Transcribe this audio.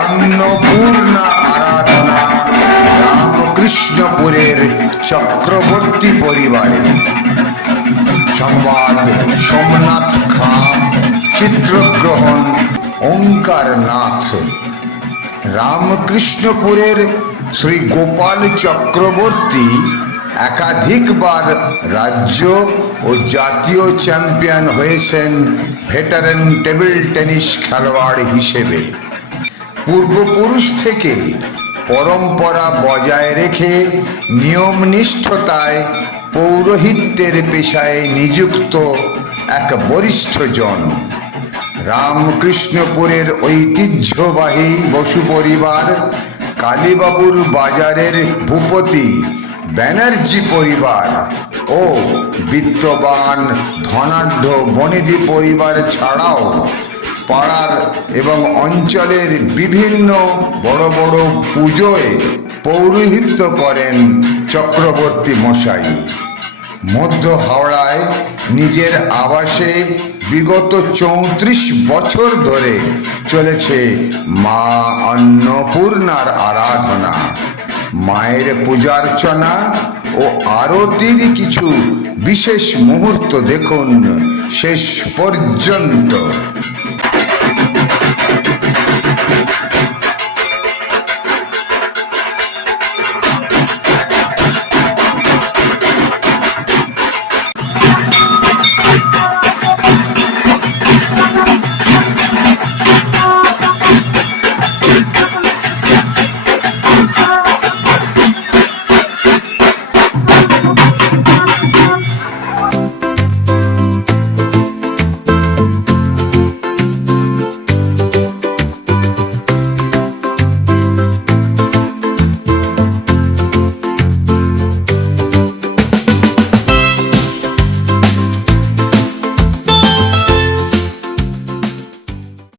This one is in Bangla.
অন্নপূর্ণা আরাধনা রামকৃষ্ণপুরের চক্রবর্তী পরিবারে। সংবাদ সোমনাথ খাঁ, চিত্রগ্রহণ ওঙ্কার নাথ। রামকৃষ্ণপুরের শ্রী গোপাল চক্রবর্তী একাধিকবার রাজ্য ও জাতীয় চ্যাম্পিয়ন হয়েছেন ভেটারেন টেবিল টেনিস খেলোয়াড় হিসেবে। পূর্বপুরুষ থেকে পরম্পরা বজায় রেখে নিয়মনিষ্ঠতায় পৌরোহিত্যের পেশায় নিযুক্ত এক বরিষ্ঠজন। রামকৃষ্ণপুরের ঐতিহ্যবাহী বসু পরিবার, কালীবাবুর বাজারের ভূপতি ব্যানার্জি পরিবার ও বিত্তবান ধনাঢ্য বনেদি পরিবার ছাড়াও পাড়ার এবং অঞ্চলের বিভিন্ন বড় বড় পুজোয় পৌরোহিত্য করেন চক্রবর্তী মশাই। মধ্য হাওড়ায় নিজের আবাসে বিগত ৩৪ বছর ধরে চলেছে মা অন্নপূর্ণার আরাধনা। মায়ের পূজার্চনা ও আরতির কিছু বিশেষ মুহূর্ত দেখুন শেষ পর্যন্ত।